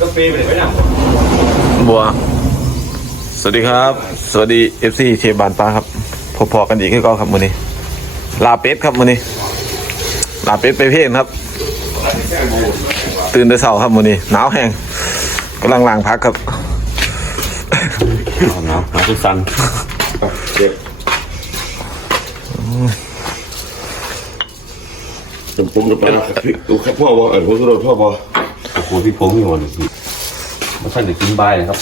ก็ปีไปเลยไม่นำบัว สวัสดีครับ สวัสดีเอฟซีเชฟบานปลาครับพอๆกันอีกคือเก็ครับมือนี้ ลาเป็ดครับมือนี้ ลาเป็ดไปเพ่นครับ ตื่นแต่เช้าครับมือนี้ หนาวแห้งกำลังล้างพักครับหนาวหนาวสุดสันเจ็บจมปุ้งกับปลาดูครับพ่อบอกเออผมก็โดนพ่อบอก โอ้โหพี่พงษ์พี่หมดเลยพี่มาท่านจะกินใบายนะครับ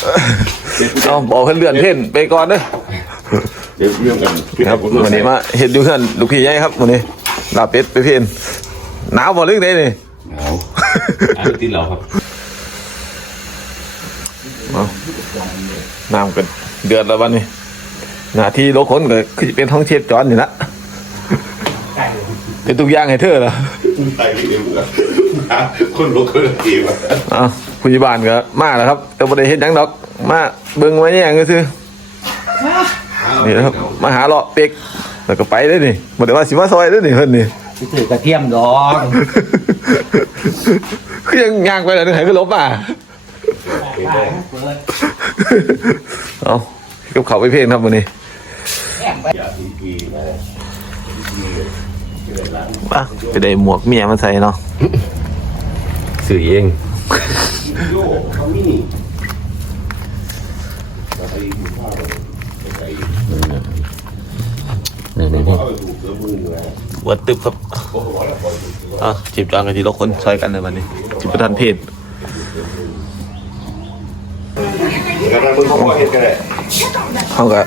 เอาบอกเพื่อนเลื่อนเพ่นไปก่อนเด้อเดี๋ยวเรื่องกันครับวันนี้มาเห็ดอยู่เพื่อนลูกพี่ใหญ่ครับวันนี้ลาเป็ดไปเพ่นหนาวบ่ลึกได้นี่หนาวอันนี้ติดเราครับเอาน้ำกันเดือดแล้ววันนี้หน้าที่โลกคนก็คือจะเป็นท้องเชฟจอนอยู่ละเป็นทุกอย่างให้เธอเหรอ ตายที่เดียวกันคนลุกคนละทีมาเอาผู้ใหญ่บ้านก็มาแล้วครับแต่บ่ได้เฮ็ดหยังดอก มาเบิ่งมาแย่งก็คือนี่นะครับมาหาเลาะเป็กแล้วก็ไปได้อนี่บ่ได้ว่าสิมาซอยเด้อนี่เพิ่นนี่ถือกระเทียมดองคือยังย่างไปแล้วนึงให้ก็ลบอะเอากับเขาวไปเพลงครับมื้อนี้ ป่ะไปได้หมวกเมียมาใส่เนาะสื่อเองนี่นี่นี่วัดตึบครับอะจีบจางกันทีละคนซอยกันในวันนี้จีบประธานเพศแล้วนั่นมึงเขาบอกเห็นกันเลยเขาก็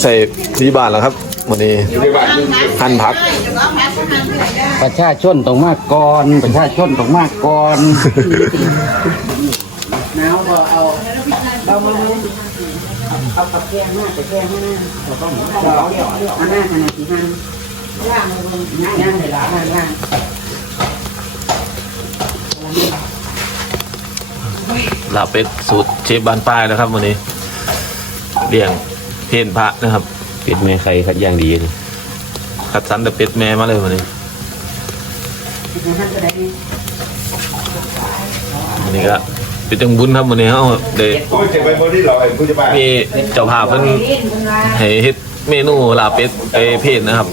ใส่ที่บ้านแล้วครับ วันนี้อยู่ในบ้านมึงหั่นผัก ประชาชนต้องมากก่อนประชาชนต้องมากก่อนหนาวก็เอาเอามาเอากับแกงมากแต่แกงไม่น่าเราต้องเอาเอาหน้าขนาดที่ห้างล่างลงย่างเลยล่างล่างลาเป็ดสูตรเชฟบานป้ายนะครับวันนี้เลี้ยงเพนพระนะครับ เป็ดแม่ใครคัดย่างดีเลยคัดสรรแต่เป็ดแม่มาเลยวันนี้วันนี้ก็เป็นจังบุญครับวันนี้เขาเดโอ้ยเจ็บไปบนที่เราไอ้ผู้จะบ้ามีเจ้าภาพเพิ่นให้เฮ็ดเมนูลาเป็ดไปเพนนะครับ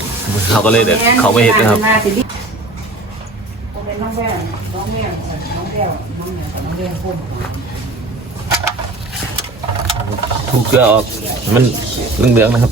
เขาก็เลยเด็ดเขาไม่เฮ็ดนะครับเป็นน้องแก้วน้องแก้วน้องแก้วน้องแก้วน้องแก้วพ่นทุกเกลือออกมันเหลืองๆนะครับ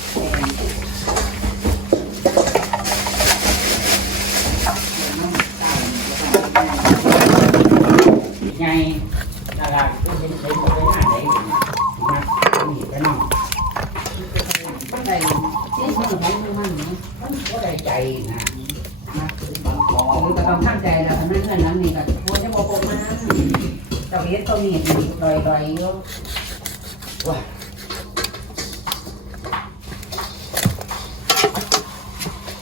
ไงดาราผู้เห็นเห็นไปหน้าไหนมานี่ไปน้องมันได้ที่มันของมันมันก็ได้ใจนะมา คือก็ต้องตั้งใจแล้วนั่นเพื่อนนั้นนี่ก็ควรจะบอกผมมาเจ้าเฮ็ดตัวนี้ลอยลอยๆอยู่ว้า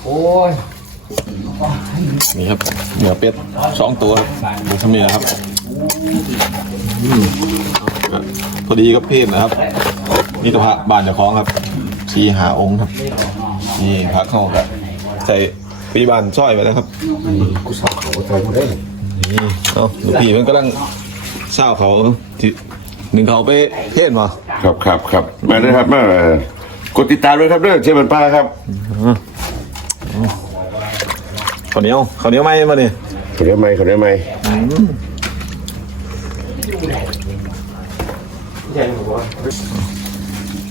โอ้ยนี่ครับเนื้อเป็ดสองตัวครับดูทำนี่นะครับอพอดีกับเพศนะครับ นี่ก็พระบานเจ้าของครับชีหาองค์ครับ นี่พระเข้ากับใส่ ปีบานสร้อยไปแล้วครับกูสาวเขาใจกูได้นี่เอาหลวงพี่มันกำลังเศร้าเขาที่หนึ่งเขาไปเทศมาครับครับครับมาเลยครับมากดติดตามด้วยครับเด้อเชฟบันป้าครับข้าวเหนียวข้าวเหนียวไหมมาเนี่ยเขาได้ไหมเขาได้ไหม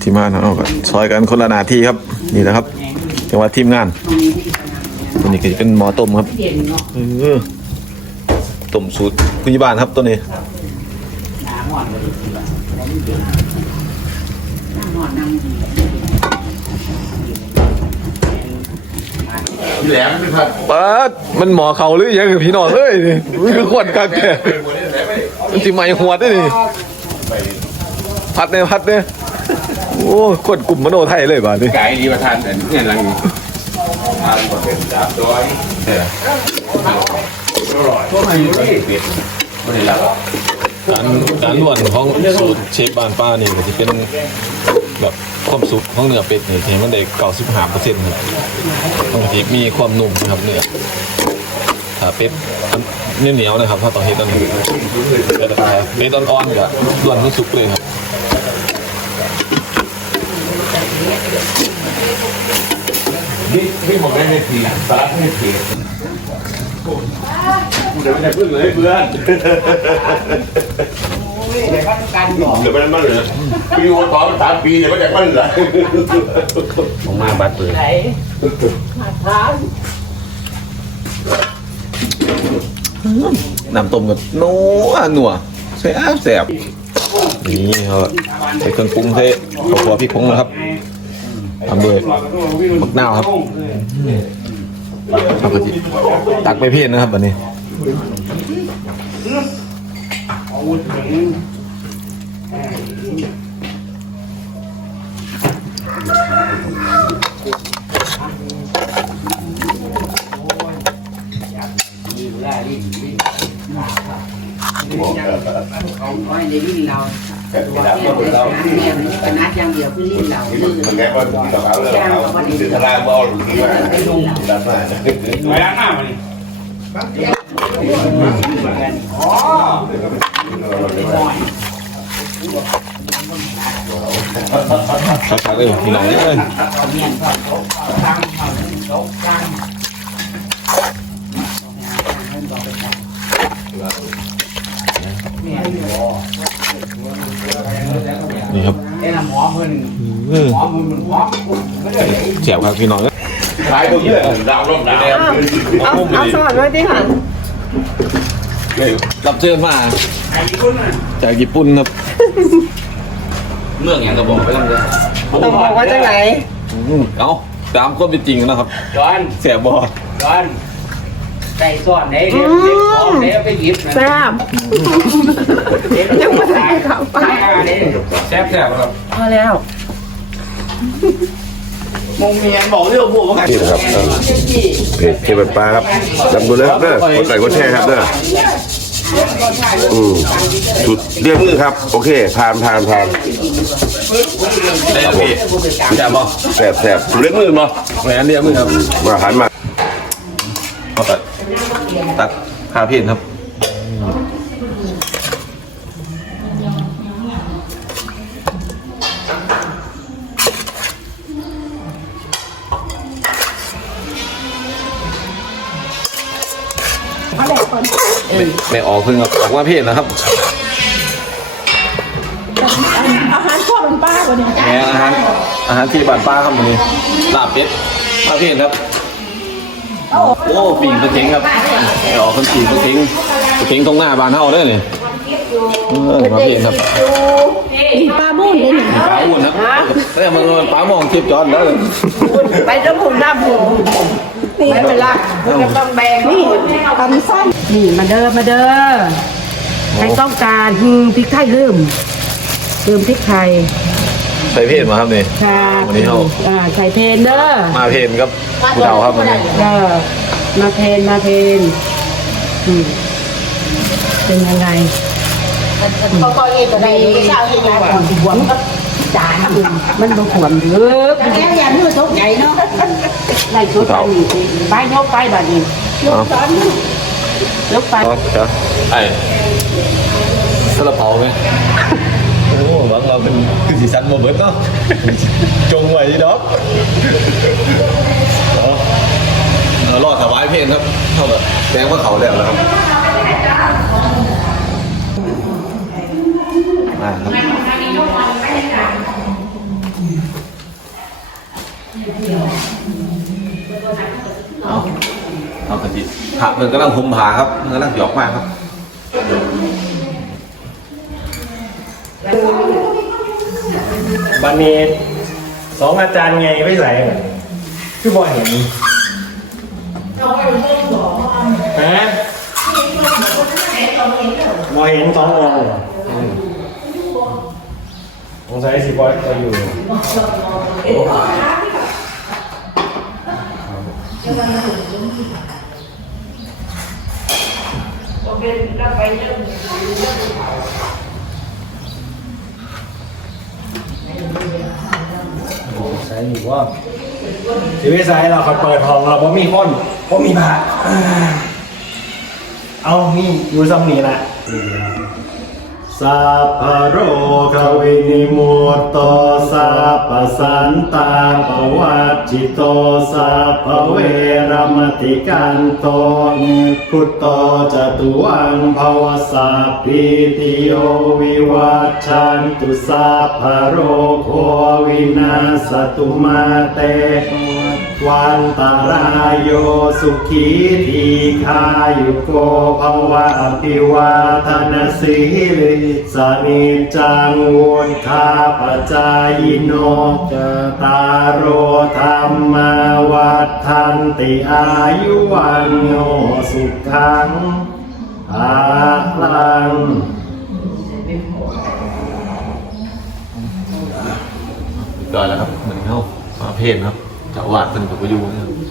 ทีมงานเอาก็ซอยกันคนละหนาทีครับ นี่นะครับจังหวะทีมงาน ตัวนี้ก็จะเป็นหมอต้มครับเย็นเนาะเออต้มสูตรคุณยบานครับตัวนี้หนาหอนเลยนั่งหอนนั่งแหลมเป็นพันปัดมันหมอเขาหรือยังกับพี่น้องเอ้ยนี่มันคือขวดกักแกมันจิไหมหัวได้นี่พัดเนี่ยพัดเนี่ยโอ้ขวดกลุ่มมโนไทยเลยบ้านี่ไก่ดีประทานแต่เนี่ยหลัง ทานก่อนเป็นดาบด้อยตัวใหม่อยู่ที่เป็ดไม่ได้รับการการล้วนของสูตรเชฟบ้านป้านี่ก็จะเป็นแบบความสุขของเนื้อเป็ดนี่ที่มันได้เก้าสิบห้าเปอร์เซ็นต์ครับมันก็จะมีความนุ่มนะครับเนื้อถ้าเป็ดเหนียวเหนียวนะครับ ถ้าต้องเฮ็ดตอนนี้เป็ดอ่อนๆก็ล้วนไม่สุกเลยครับ นี่นี่ผมได้ไม่ทีสาระไม่ทีเดี๋ยวไม่ได้พึ่งเลยเพื่อนเดี๋ยวกันบอกเดี๋ยวไปนั่นบ้านเลยปีวันต่อสามปีเดี๋ยวไปจากบ้านเลยผมมาบัดเปิดไหนมาทานน้ำต้มกับนัวนัวแซ่บแซ่บนี่เขาใส่เครื่องปรุงใส่ข้าวคั่วพริกผงนะครับ ทำด้วยมะนาวครับเอากระจิตักไปเพี้ยนนะครับวันนี้ ของน้อยในลิ้นเราตัวแม่เป็นแม่มันก็นัดอย่างเดียวคือลิ้นเราลื่นมันแง่ว่ากับเขาเลยเขาถึงทลายบอลหรือที่ว่าดับมาไปล้างหน้ามาดิครับเลยพี่น้องเอ้ยเมียนก็ตกตั้งเขาตกตั้งนี่ครับไอ้หมอเพิ่นเออหมอมั นมันหมอไม่ได้แซ่บครับพี่น้องเอ้ยขายตัวเยอะดาวร่มดาวเอามุมเอาดีสวัสดีดิค่ะรับเชิญมาไอ้คนน่ะจากญี่ปุ่นครับเมื่องอย่างก็บอกไปแล้วเลยต้องบอกว่าจังไหนอืมเอาตามความเป็นจริงนะครับจอนแซ่บบอจอน ใส่ซ่อนไหนเดี๋ยวเดี๋ยวของเดี๋ยวไปหยิบนะแซ่บยังไม่ได้ข่าวไปแซ่บแซ่บครับพอแล้วมงเมียนบอกเรื่องพวกว่านี่นะครับเพจเคบันปลาครับจำดูเลยครับเด้อกดไลค์กดแชร์ครับเด้ออืมสุดเรียกมือครับ โอเคผ่านผ่านผ่านได้ครับพี่แซ่บบ่แสบแสบสุดเรียกมือมาแหวนเดียวมึงครับมาหันมา เอาตัดตัดคาเพียนครับไม่ไม่ออกเพิ่งครับออกมาเพียนนะครับอาหารชอบเป็นป้าวันนี้แหมอาหารอาหารที่บ้านป้าครับวันนี้ลาบเป็ดมาเพียนครับ โอ้ปิ่งกระเจงครับไม่ออกคนปิ่งกระเจงกระเจงตรงหน้าบ้านเฮาเด้อนี่เออมาเพียนครับป้าบุญเลยหนึ่งปลาอ้วนครับแต่มันปลามองเทียบจอนแล้วไปจนผมดำผมนี่ไม่เป็นไรคุณจะต้องแบ่งนี่ตำส้มนี่มาเด้อมาเด้อใครต้องการฮืมพริกไทยลืมลืมพริกไทย ใส่เพศมาครับนี่ ค่ะวันนี้เอา อ่าใส่เพนเด้อมาเพนครับผู้เฒ่าครับวันนี้เด้อมาเพนมาเพนอืมเป็นยังไงเขาก็เองก็ได้ไม่เศร้าที่ไหนหวมจานมันบ่หวมเด้อแม่อย่ามือทุกใหญ่เนาะไล่ชุดไปนี่ไปยกไปแบบนี้ยกตอนนี้ยกไปอ๋อจ้ะไอ้ซาลาเปาไหมโอ้หวังเราเป็นคือ สีสันโมเบิร์ตเนาะจงไว้ดอกเอาเอารอดถวายเพลงครับเท่ากับแสดงว่าเขาแล้วนะครับมาครับเอาเอากระติผักเพิ่นกำลังหุมผาครับเพิ่นกำลังหยอกมากครับ บันนี้สองอาจารย์ไงไม่ไหลเหรอคือบอเห็นฮะบอเห็นสององค์สงสัยสิบอยจะอยู่ ใช่อยู่ว่าชีวิตใส่เราคอยเปิดห้องเราเพราะมีคนบ่มีบาอ่าเอานี่อยู่ซ้ำนี่แหละ สัพพโรควินิโมตโตสัพพสันตาปวัตจิโตสัพพเวรมติกันโตพุตโตจตุวังภวสัพพิติโยวิวัชชันตุสัพพโรโควินาสตุมาเต วันตารายโยสุขีทีคายุโกภวะอภิวาทนาสีลิสานิจังวุนคาปจายโนจตารโรธรรมาวัฏทันติอายุวันโยสุขังอาลังก็แล้วครับ เหมือนเขามาเพศครับเจะวาดเป็นกับประยูนะครับ